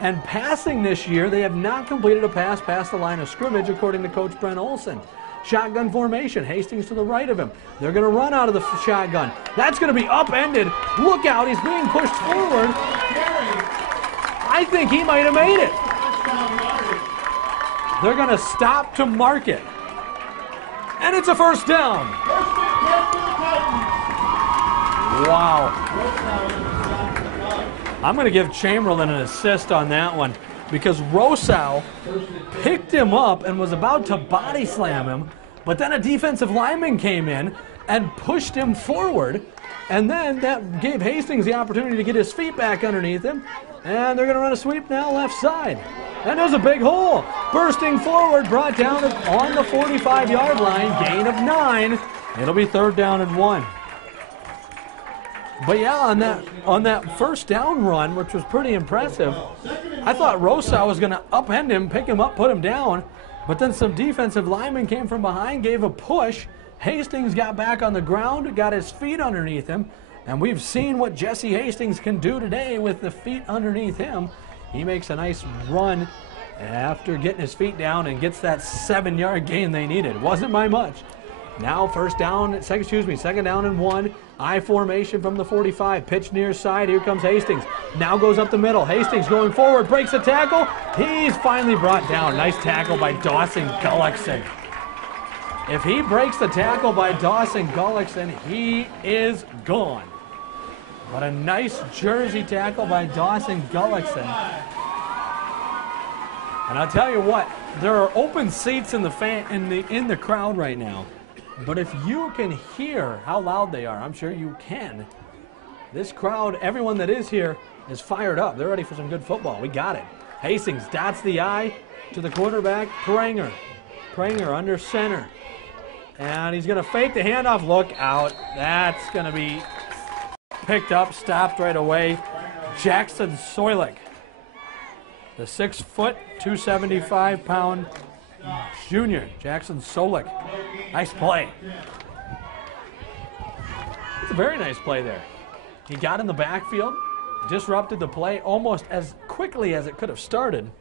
And passing this year, they have not completed a pass past the line of scrimmage, according to Coach Brent Olson. Shotgun formation, Hastings to the right of him. They're going to run out of the shotgun. That's going to be upended. Look out, he's being pushed forward. I think he might have made it. They're going to stop to mark it. And it's a 1st down. Wow. I'm going to give Chamberlain an assist on that one because Rosau picked him up and was about to body slam him, but then a defensive lineman came in and pushed him forward, and then that gave Hastings the opportunity to get his feet back underneath him, and they're going to run a sweep now left side. And there's a big hole. Bursting forward, brought down on the 45-yard line, gain of 9. It'll be 3rd down and 1. But yeah, on that first down run, which was pretty impressive, I thought Rosa was going to upend him, pick him up, put him down. But then some defensive linemen came from behind, gave a push. Hastings got back on the ground, got his feet underneath him. And we've seen what Jesse Hastings can do today with the feet underneath him. He makes a nice run after getting his feet down and gets that 7-yard gain they needed. Wasn't by much. Now second down and 1. I formation from the 45. Pitch near side. Here comes Hastings. Now goes up the middle. Hastings going forward. Breaks a tackle. He's finally brought down. Nice tackle by Dawson Gullickson. If he breaks the tackle by Dawson Gullickson, he is gone. But a nice jersey tackle by Dawson Gullickson. And I'll tell you what, there are open seats in the crowd right now. But if you can hear how loud they are, I'm sure you can. This crowd, everyone that is here, is fired up. They're ready for some good football. We got it. Hastings dots the I to the quarterback, Pranger. Pranger under center. And he's going to fake the handoff. Look out. That's going to be picked up, stopped right away. Jackson Soilick, the 6 foot, 275-pound junior, Jackson Soilick. Nice play. It's a very nice play there. He got in the backfield, disrupted the play almost as quickly as it could have started.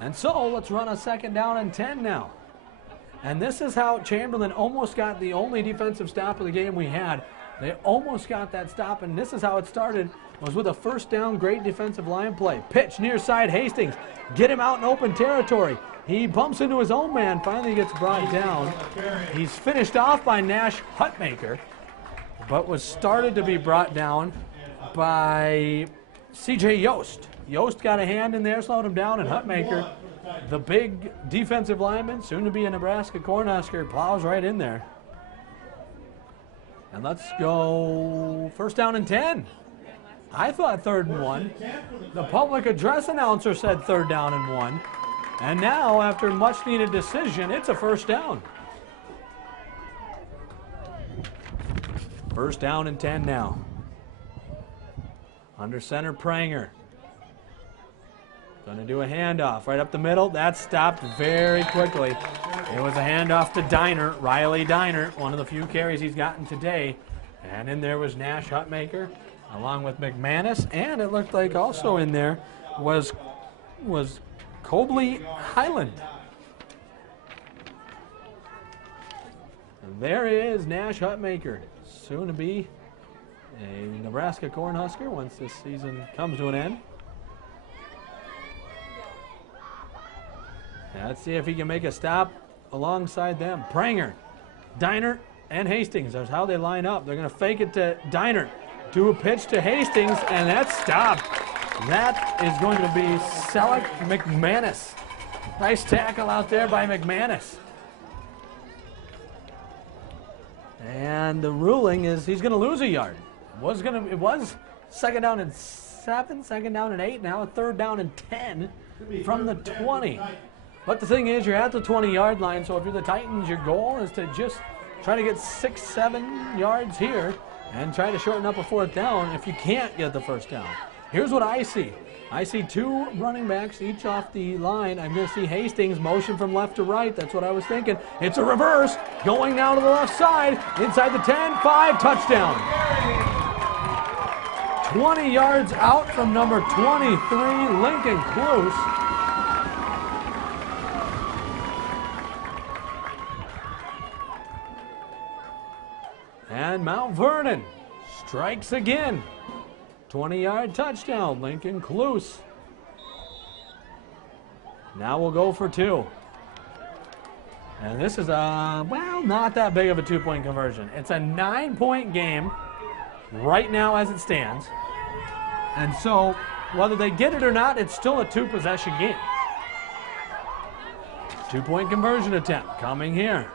And so let's run a 2nd down and 10 now. And this is how Chamberlain almost got the only defensive stop of the game we had. They almost got that stop, and this is how it started. It was with a 1st down, great defensive line play. Pitch near side, Hastings. Get him out in open territory. He bumps into his own man, finally gets brought down. He's finished off by Nash Hutmaker, but was started to be brought down by C.J. Yost. Yost got a hand in there, slowed him down, and Hutmaker, the big defensive lineman, soon to be a Nebraska Cornhusker, plows right in there. And let's go 1st down and 10. I thought 3rd and 1. The public address announcer said 3rd down and 1. And now, after much needed decision, it's a 1st down. 1st down and 10 now. Under center, Pranger. Going to do a handoff right up the middle. That stopped very quickly. It was a handoff to Diner, Riley Diner, one of the few carries he's gotten today. And in there was Nash Hutmaker, along with McManus, and it looked like also in there was Cobley Highland. And there is Nash Hutmaker, soon to be a Nebraska Cornhusker once this season comes to an end. Now let's see if he can make a stop alongside them. Pranger, Diner, and Hastings. That's how they line up. They're going to fake it to Diner. Do a pitch to Hastings, and that's stopped. That is going to be Selleck McManus. Nice tackle out there by McManus. And the ruling is he's going to lose a yard. It was 2nd down and 7, 2nd down and 8, now a 3rd down and 10 from the 20. But the thing is, you're at the 20-yard line, so if you're the Titans, your goal is to just try to get 6, 7 yards here and try to shorten up a 4th down if you can't get the 1st down. Here's what I see. I see 2 running backs, each off the line. I'm going to see Hastings motion from left to right. That's what I was thinking. It's a reverse, going down to the left side, inside the 10, 5, touchdown. 20 yards out from number 23, Lincoln Cluse. And Mount Vernon strikes again. 20-yard touchdown, Lincoln Cluse. Now we'll go for 2. And this is not that big of a 2-point conversion. It's a 9-point game right now as it stands. And so whether they get it or not, it's still a 2-possession game. 2-point conversion attempt coming here.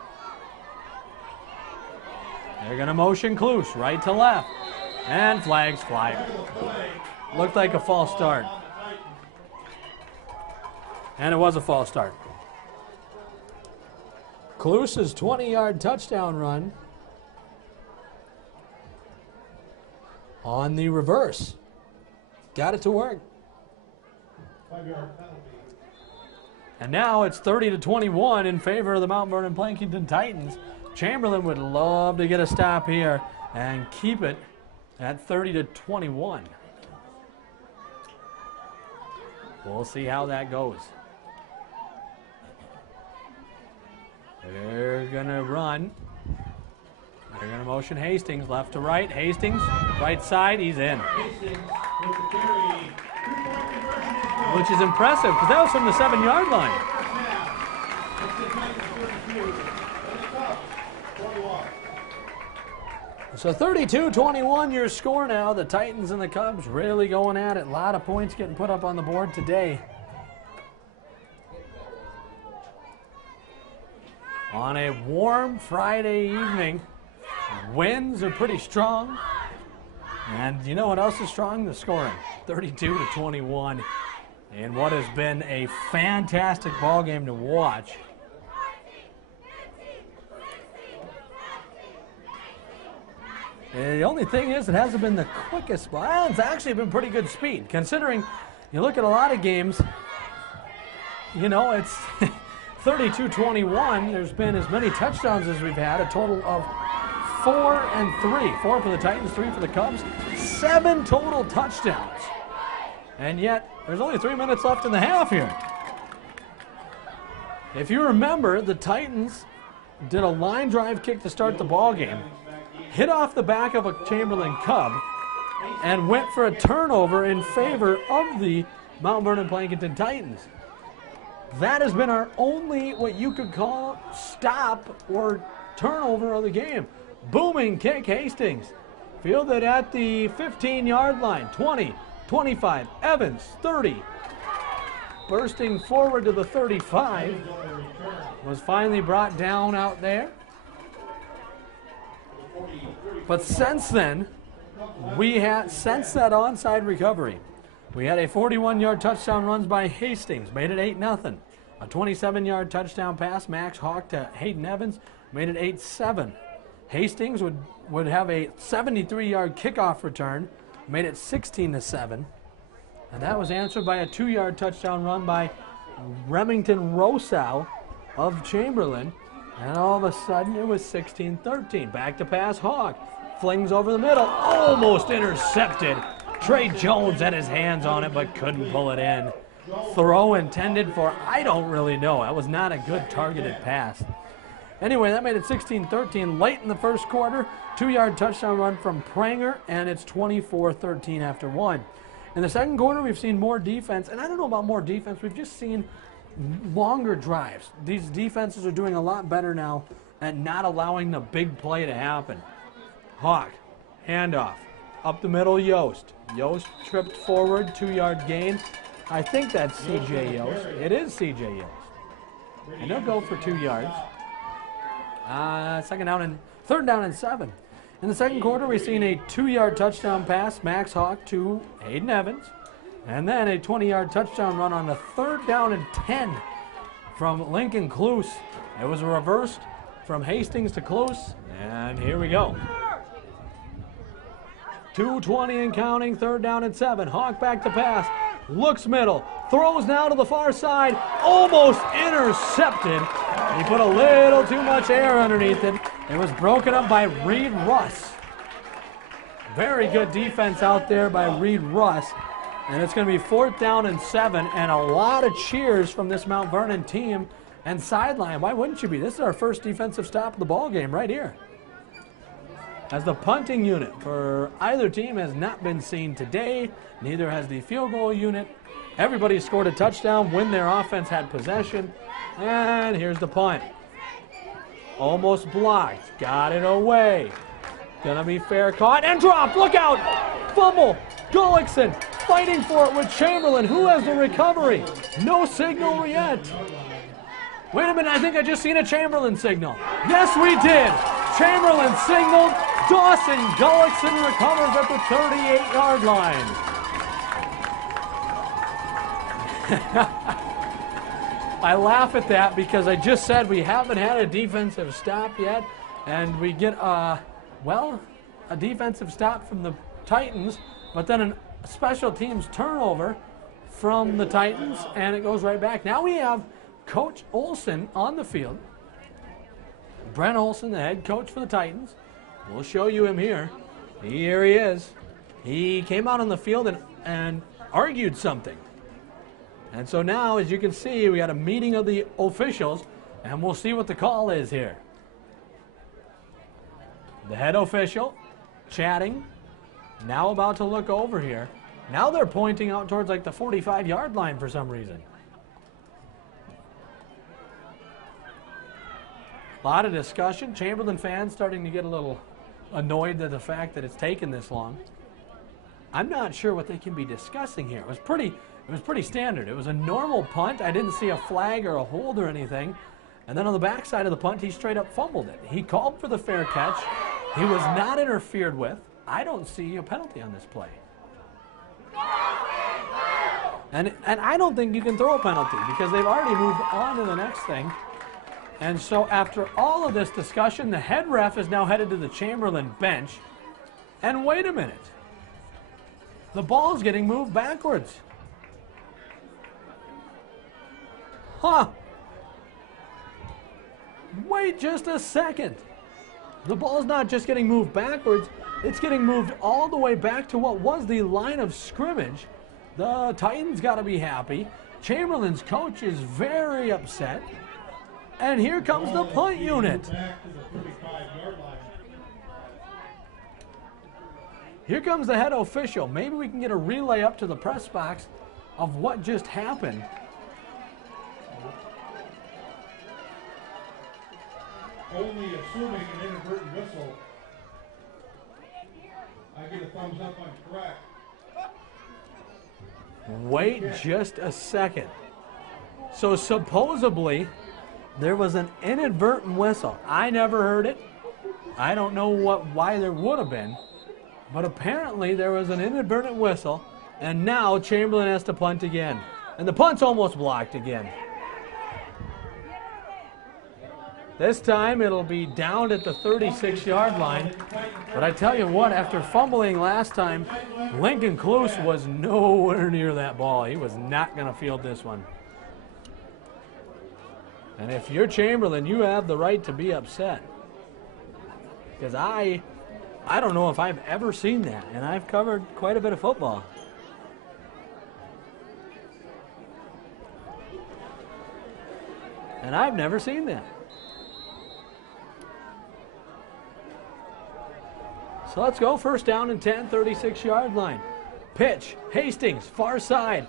They're going to motion Cluse right to left. And flags fly. Looked like a false start. And it was a false start. Cluse's 20-yard touchdown run on the reverse. Got it to work. 5-yard penalty. And now it's 30-21 in favor of the Mount Vernon Plankinton Titans. Chamberlain would love to get a stop here and keep it at 30-21. We'll see how that goes. They're going to run. They're going to motion Hastings left to right. Hastings, right side, he's in. Hastings with the carry. 2-point conversion is good. Which is impressive because that was from the 7-yard line. It's the Titans 32 and the Cubs 21. So 32-21 your score now. The Titans and the Cubs really going at it. A lot of points getting put up on the board today. On a warm Friday evening, winds are pretty strong. And you know what else is strong? The scoring. 32-21. In what has been a fantastic ball game to watch. The only thing is it hasn't been the quickest. Well, it's actually been pretty good speed. Considering you look at a lot of games, you know, it's 32-21. There's been as many touchdowns as we've had, a total of 4 and 3. 4 for the Titans, 3 for the Cubs. 7 total touchdowns. And yet, there's only 3 minutes left in the half here. If you remember, the Titans did a line drive kick to start the ball game, hit off the back of a Chamberlain Cub, and went for a turnover in favor of the Mount Vernon Plankinton Titans. That has been our only, what you could call, stop or turnover of the game. Booming kick, Hastings. Fielded at the 15-yard line. 20, 25, Evans, 30. Bursting forward to the 35. Was finally brought down out there. But since then, since that onside recovery, we had a 41-yard touchdown run by Hastings, made it 8-0. A 27-yard touchdown pass, Max Hawk to Hayden Evans, made it 8-7. Hastings would have a 73-yard kickoff return, made it 16-7. And that was answered by a 2-yard touchdown run by Remington Rosow of Chamberlain. And all of a sudden, it was 16-13. Back to pass, Hawk flings over the middle, almost intercepted. Trey Jones had his hands on it, but couldn't pull it in. Throw intended for, I don't really know. That was not a good targeted pass. Anyway, that made it 16-13 late in the first quarter. 2-yard touchdown run from Pranger, and it's 24-13 after 1. In the second quarter, we've seen more defense, and I don't know about more defense. We've just seen longer drives. These defenses are doing a lot better now at not allowing the big play to happen. Hawk, handoff, up the middle, Yost. Yost tripped forward, 2-yard gain. I think that's C.J. Yost. It is C.J. Yost. And they'll go for 2 yards. Third down and 7. In the second quarter, we've seen a 2-yard touchdown pass, Max Hawk to Hayden Evans. And then a 20-yard touchdown run on the 3rd down and 10 from Lincoln Cluse. It was reversed from Hastings to Cluse, and here we go. 2:20 and counting, 3rd down and 7. Hawk back to pass, looks middle, throws now to the far side, almost intercepted. He put a little too much air underneath it. It was broken up by Reed Russ. Very good defense out there by Reed Russ. And it's going to be 4th down and 7, and a lot of cheers from this Mount Vernon team and sideline. Why wouldn't you be? This is our first defensive stop of the ball game right here. As the punting unit for either team has not been seen today, neither has the field goal unit. Everybody scored a touchdown when their offense had possession. And here's the punt. Almost blocked. Got it away. Gonna be fair, caught and dropped. Look out! Fumble. Gullickson fighting for it with Chamberlain. Who has the recovery? No signal yet. Wait a minute, I think I just seen a Chamberlain signal. Yes, we did. Chamberlain signaled. Dawson Gullickson recovers at the 38-yard line. I laugh at that because I just said we haven't had a defensive stop yet, and we get, a defensive stop from the Titans, but then a special teams turnover from the Titans, and it goes right back. Now we have Coach Olson on the field. Brent Olson, the head coach for the Titans. We'll show you him here. Here he is. He came out on the field and argued something. And so now, as you can see, we got a meeting of the officials, and we'll see what the call is here. The head official chatting, now about to look over here. Now they're pointing out towards like the 45-yard line for some reason. A lot of discussion. Chamberlain fans starting to get a little annoyed at the fact that it's taken this long. I'm not sure what they can be discussing here. It was pretty standard. It was a normal punt. I didn't see a flag or a hold or anything. And then on the backside of the punt, he straight up fumbled it. He called for the fair catch. He was not interfered with. I don't see a penalty on this play. And I don't think you can throw a penalty because they've already moved on to the next thing. And so after all of this discussion, the head ref is now headed to the Chamberlain bench. And wait a minute. The ball's getting moved backwards. Huh. Wait just a second. The ball's not just getting moved backwards, it's getting moved all the way back to what was the line of scrimmage. The Titans got to be happy. Chamberlain's coach is very upset. And here comes the punt unit. Here comes the head official. Maybe we can get a relay up to the press box of what just happened. Only assuming an inadvertent whistle. I get a thumbs up, I'm correct. Wait just a second. So supposedly there was an inadvertent whistle. I never heard it. I don't know why there would have been. But apparently there was an inadvertent whistle, and now Chamberlain has to punt again. And the punt's almost blocked again. This time it'll be down at the 36-yard line. But I tell you what, after fumbling last time, Lincoln Kluse was nowhere near that ball. He was not going to field this one. And if you're Chamberlain, you have the right to be upset. Because I don't know if I've ever seen that, and I've covered quite a bit of football. And I've never seen that. So let's go. First down and 10, 36-yard line. Pitch, Hastings, far side.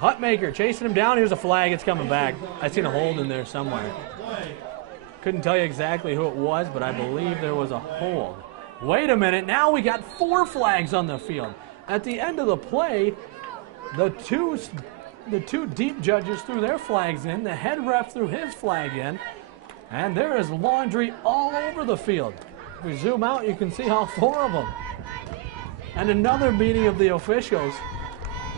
Hutmaker chasing him down. Here's a flag. It's coming back. I seen a hold in there somewhere. Couldn't tell you exactly who it was, but I believe there was a hold. Wait a minute. Now we got 4 flags on the field. At the end of the play, the two deep judges threw their flags in. The head ref threw his flag in. And there is laundry all over the field. If we zoom out, you can see all 4 of them. And another meeting of the officials.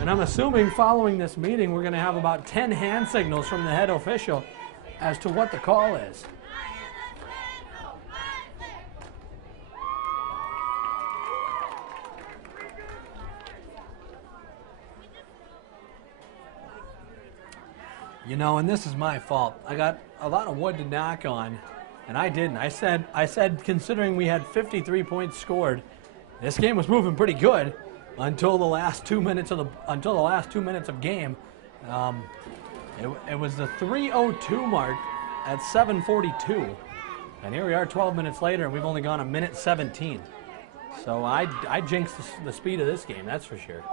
And I'm assuming following this meeting, we're going to have about 10 hand signals from the head official as to what the call is. You know, and this is my fault. I got a lot of wood to knock on, and I didn't. I said considering we had 53 points scored, this game was moving pretty good until the last 2 minutes of game. It was the 3:02 mark at 7:42, and here we are 12 minutes later, and we've only gone a minute 17. So I jinxed the speed of this game, that's for sure.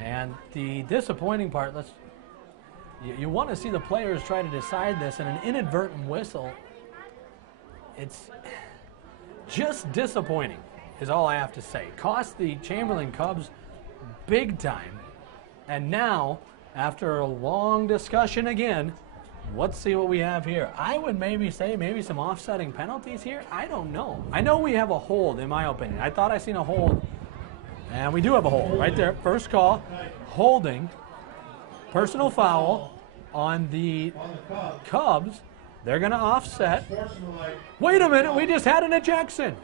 And the disappointing part, you want to see the players try to decide this, and an inadvertent whistle, it's just disappointing is all I have to say. Cost the Chamberlain Cubs big time. And now, after a long discussion again, let's see what we have here. I would maybe say some offsetting penalties here. I don't know. I know we have a hold, in my opinion. I thought I seen a hold. And we do have a hold right there. First call, holding, personal foul on the Cubs. They're going to offset. Wait a minute, we just had an ejection.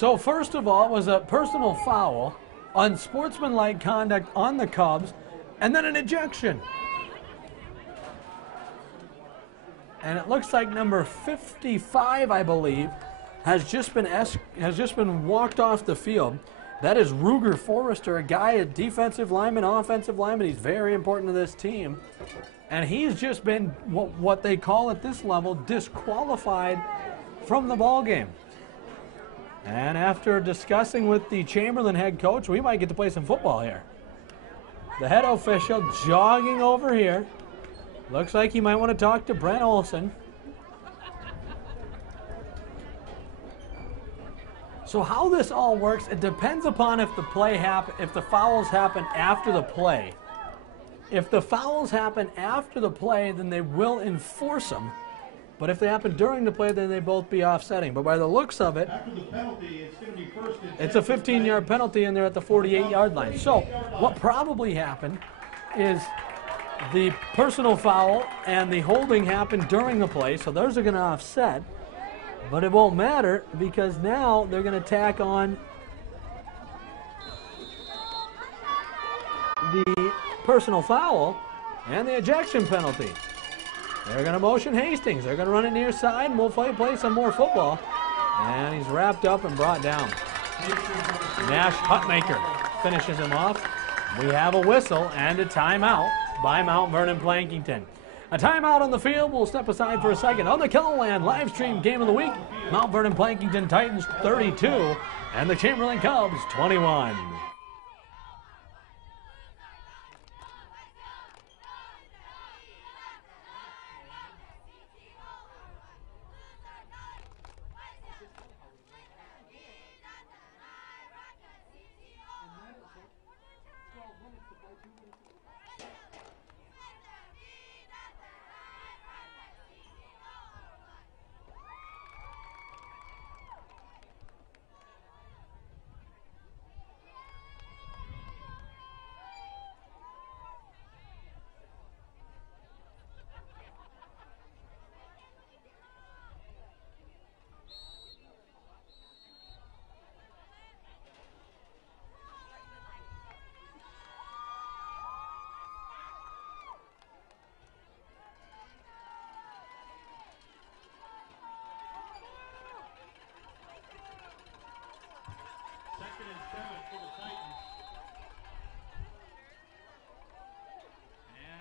So first of all, it was a personal foul, unsportsmanlike conduct on the Cubs, and then an ejection. And it looks like number 55, I believe, has just been walked off the field. That is Ruger Forrester, a guy, a defensive lineman, offensive lineman. He's very important to this team. And he's just been what they call at this level disqualified from the ball game. And after discussing with the Chamberlain head coach, we might get to play some football here. The head official jogging over here. Looks like he might want to talk to Brent Olson. So how this all works, it depends upon if the fouls happen after the play. If the fouls happen after the play, then they will enforce them. But if they happen during the play, then they both be offsetting. But by the looks of it, After the penalty, it's going to be first and it's a 15-yard penalty, and they're at the 48-yard line. So what probably happened is the personal foul and the holding happened during the play, so those are going to offset. But it won't matter because now they're going to tack on the personal foul and the ejection penalty. They're going to motion Hastings. They're going to run it near side, and we'll play some more football. And he's wrapped up and brought down. Nash Hutmaker finishes him off. We have a whistle and a timeout by Mount Vernon Plankinton. A timeout on the field. We'll step aside for a second. On the Kellogg live stream game of the week, Mount Vernon Plankinton Titans 32 and the Chamberlain Cubs 21.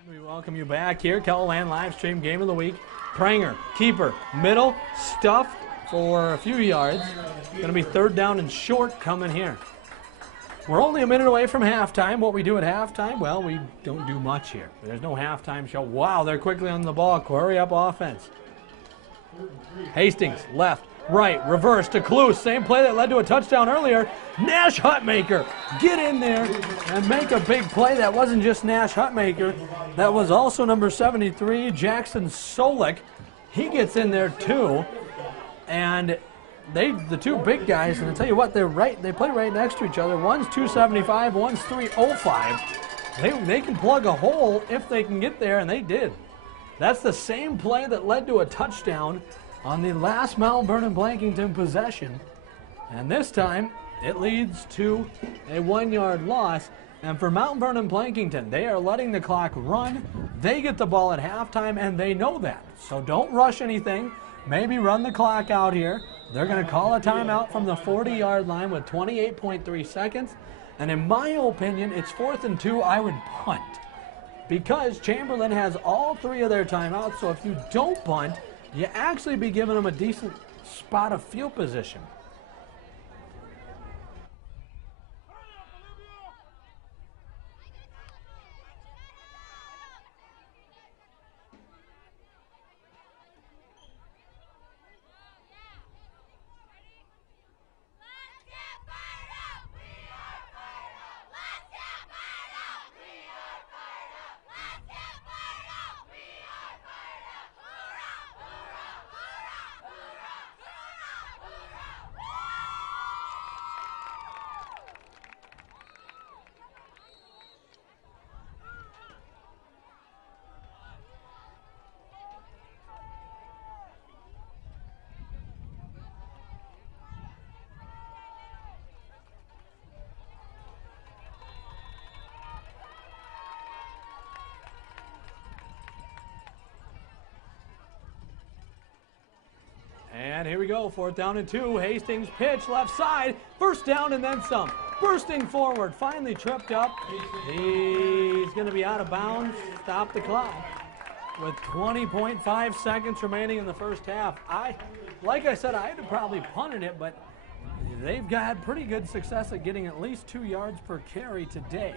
We welcome you back here. Kellogg live stream game of the week. Pranger, keeper, middle, stuffed for a few yards. Going to be third down and short coming here. We're only a minute away from halftime. What we do at halftime, well, we don't do much here. There's no halftime show. Wow, they're quickly on the ball. Hurry up offense. Hastings, left, right, reverse to Clue. Same play that led to a touchdown earlier. Nash Hutmaker, get in there and make a big play. That wasn't just Nash Hutmaker. That was also number 73, Jackson Solik. He gets in there too. And the two big guys, and I'll tell you what, they play right next to each other. One's 275, one's 305. They can plug a hole if they can get there, and they did. That's the same play that led to a touchdown on the last Mount Vernon Plankinton possession. And this time, it leads to a 1-yard loss. And for Mount Vernon Plankinton, they are letting the clock run. They get the ball at halftime, and they know that. So don't rush anything. Maybe run the clock out here. They're going to call a timeout from the 40-yard line with 28.3 seconds. And in my opinion, it's 4th and 2. I would punt. Because Chamberlain has all 3 of their timeouts, so if you don't punt, you actually be giving them a decent spot of field position. And here we go, 4th down and 2. Hastings pitch left side, 1st down and then some. Bursting forward, finally tripped up. He's going to be out of bounds. Stop the clock with 20.5 seconds remaining in the first half. Like I said, I'd have probably punted it, but they've had pretty good success at getting at least 2 yards per carry today.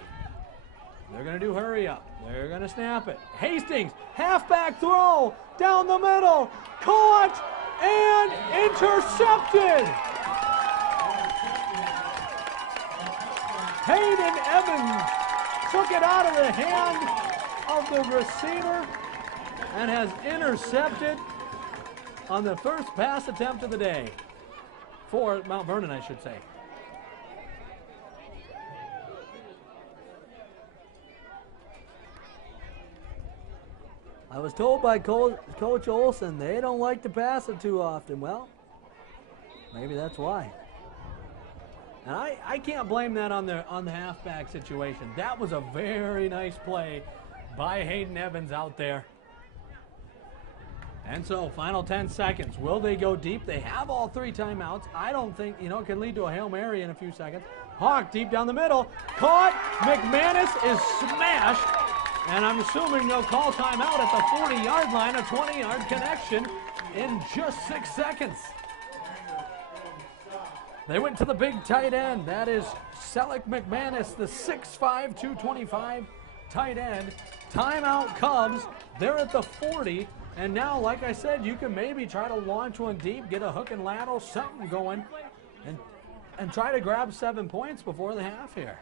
They're going to do hurry up. They're going to snap it. Hastings, halfback throw, down the middle, caught and intercepted. Hayden Evans took it out of the hand of the receiver and has intercepted on the first pass attempt of the day for Mount Vernon, I should say. I was told by Coach Olson they don't like to pass it too often. Well, maybe that's why. And I can't blame that on the halfback situation. That was a very nice play by Hayden Evans out there. And so, final 10 seconds. Will they go deep? They have all 3 timeouts. I don't think, it can lead to a Hail Mary in a few seconds. Hawk deep down the middle. Caught. McManus is smashed. And I'm assuming they'll call timeout at the 40-yard line, a 20-yard connection in just 6 seconds. They went to the big tight end. That is Selleck McManus, the 6'5", 225 tight end. Timeout Cubs. They're at the 40. And now, like I said, you can maybe try to launch one deep, get a hook and lateral, something going, and try to grab 7 points before the half here.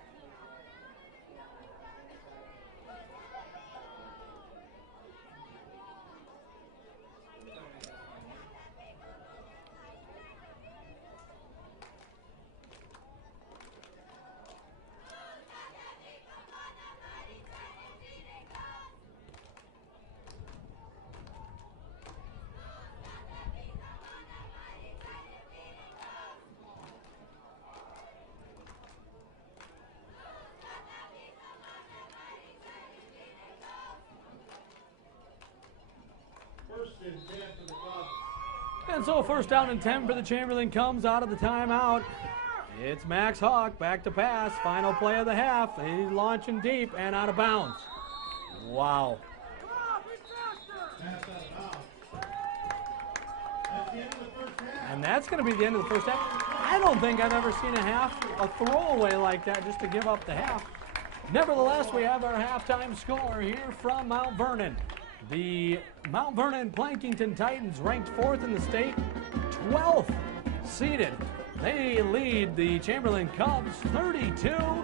And so 1st down and 10 for the Chamberlain comes out of the timeout. It's Max Hawk back to pass. Final play of the half. He's launching deep and out of bounds. Wow. And that's going to be the end of the first half. I don't think I've ever seen a throwaway like that just to give up the half. Nevertheless, we have our halftime score here from Mount Vernon. The Mount Vernon Plankinton Titans ranked 4th in the state, 12th seeded. They lead the Chamberlain Cubs 32-21.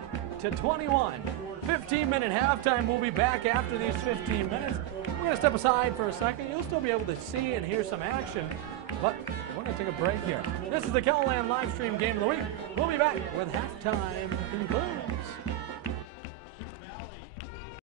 15-minute halftime. We'll be back after these 15 minutes. We're going to step aside for a second. You'll still be able to see and hear some action, but we're going to take a break here. This is the Kelland live stream game of the week. We'll be back when halftime concludes.